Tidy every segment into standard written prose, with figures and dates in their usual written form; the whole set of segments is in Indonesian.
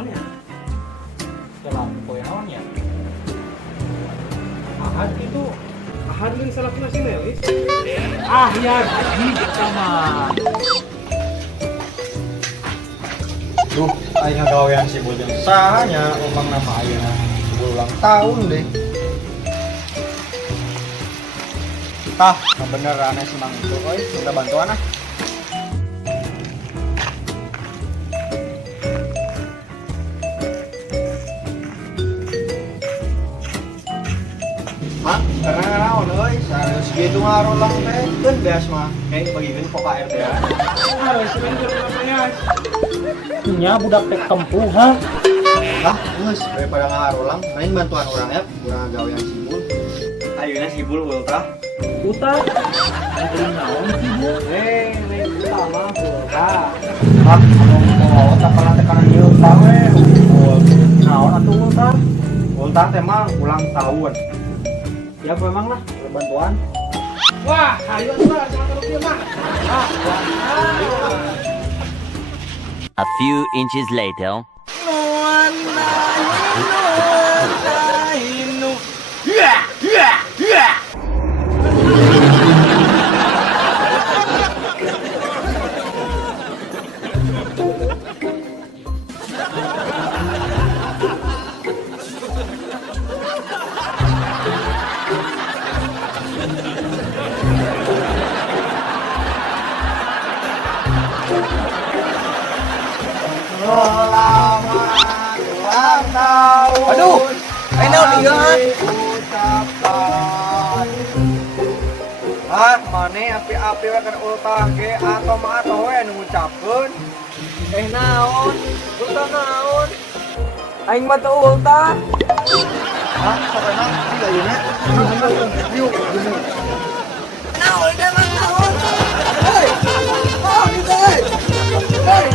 naon ya? Dalam poe naon ya? Ahad itu Ahad yang salah kena si Melis. Ah ya, di sama. Duh, aing ngagawean si Bojong sahanya omong nama ayeuna ulang tahun deh. Tah, bener aneh senang itu, oi, minta bantuan ah. Mak, karena naon euy, saeus gitu ngaruh lang teh, keun beas mah, kayak bagikeun pok KRT ya. Harus main ke rumah ya. Nya budak teh kempuh ha. Lah, geus daripada ngaruh lang, main bantuan orang ya, urang gawean sibul. Ayeuna sibul ultah. Uta. Beli naon sih bu? Main utama pulka. Ah, ngomong tak pernah tekanan ieu ultah we. Naon atuh uta? Ultah teh mah ulang tahun. Ya memang lah, bantuan. Wah, ayo atuh sama terus mah. A few inches later. Selamat ulang tahun. Aduh, Enel lihat. Ucapkan. Ah, mane api-api we kan ultah ge atau mah atoh we nu ngucapkeun. Naon? Ulta naon? Aing mah teu ulta. Ah, sampai nang di ayeuna. Yuk, gini. Naon teh mah naon? Hei. Oh, gitu hei. Hei.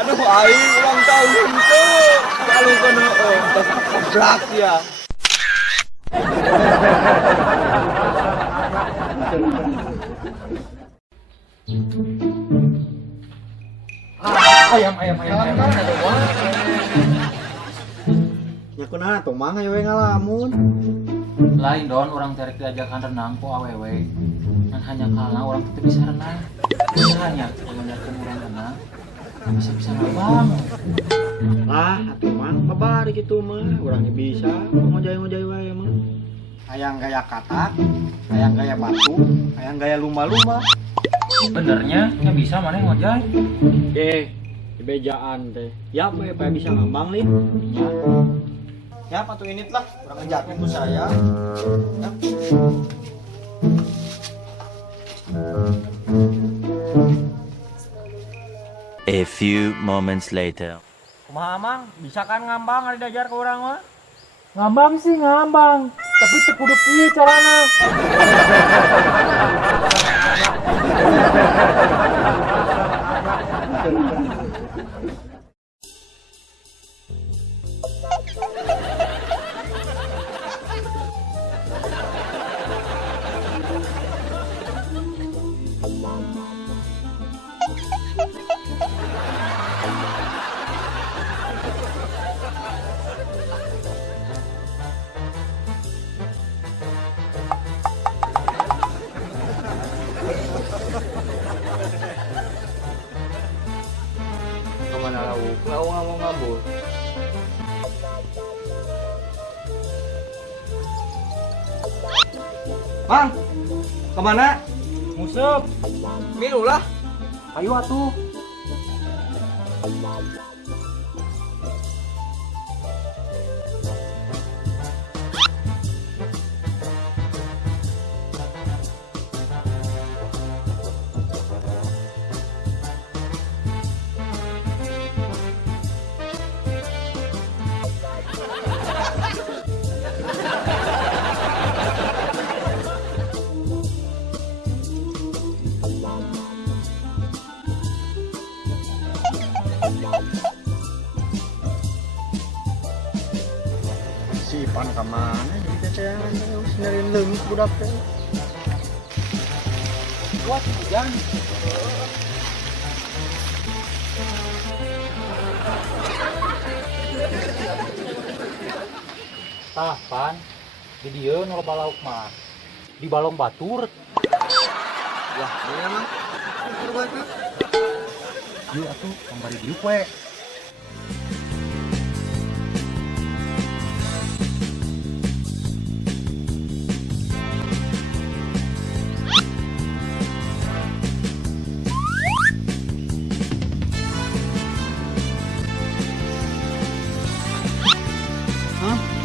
Aduh, aing ulang tahun teh. Kalau kono blak ya. Ayam. Ya kunaha tuh mah we ngalamun. Lain don orang cari diajakan renang po awewe. Kan hanya kalah orang tetep bisa renang. Hanya mengajarkan orang renang bisa ngabang. Lah, atuh mah babari kitu mah, urang bisa ngojay-ngojay wae mah. Hayang gaya katak, hayang gaya batu, hayang gaya lumba-lumba. Benernya nya bisa mana ngojay. Di bejaan teh. Ya apa ya bisa ngambang lin. Ya. Ya patu init lah, urang ngejakin tuh saya. Ya. A few moments later. Kumaha Mang? Bisa kan ngambang ari diajar ke urang mah? Ngambang sih ngambang, tapi teu kudu kieu carana. Kemana lauk? Lauk nggak mau ngabul. Mang, kemana? Musup, Milu lah. ayo atuh. nyariin leungit budak teh. Kuat hujan. Tahan, di dieu nu loba lauk mah. Di balong batur. Wah, dia mah. Coba itu. Ieu atuh pambari diuk we.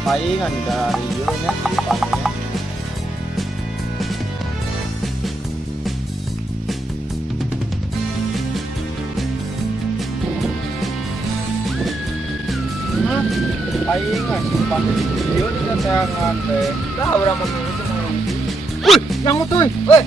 Palingan dari ieu nya di panenya. Palingan di panenya ieu di teangan teh. Dah berapa menit semua. Wih, yang utuh. Weh,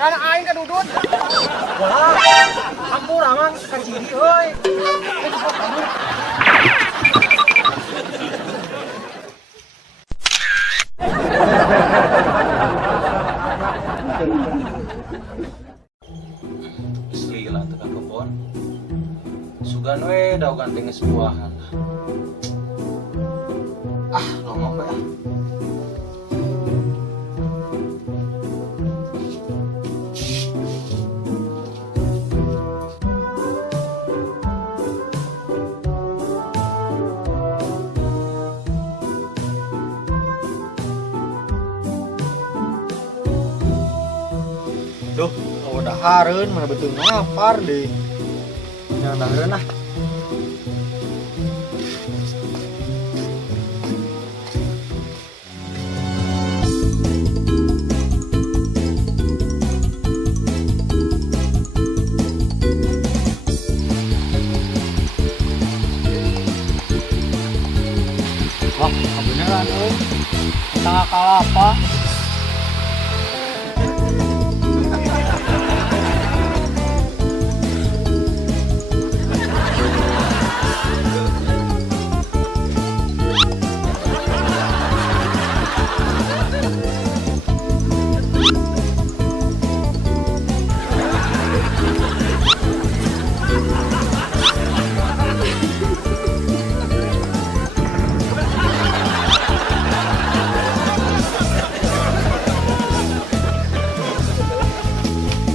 karena aing kadudut. Wah, ampun amang kaciri euy. Gila teu ka kebon. Sugan we daw ganteng geus buahan. Ah, ngomong we ah. Duh, udah hareun mana betul ngapar deh. Yang hareun ah. Wah, beneran euy. Tengah kalapa.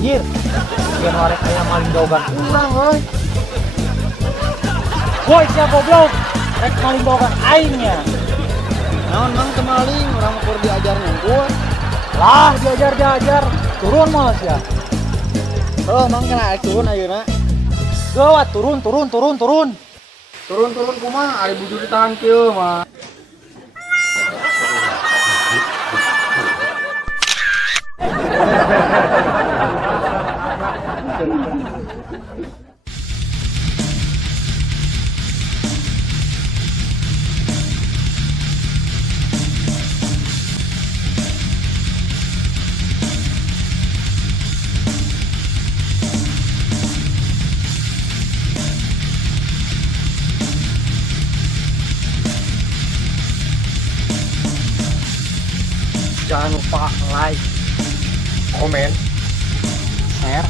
Anjir, biar warek aya maling dogan urang euy. Woi, sia goblok. Rek maling dogan aingnya. Naon mang teu maling, urang keur diajar ngungkul. Lah, diajar. Turun mah sia. Oh, mang kena aek turun ayeuna. Gawat, turun. Turun kumaha ari bujur ditahan kieu mah. Jangan lupa like, komen, share,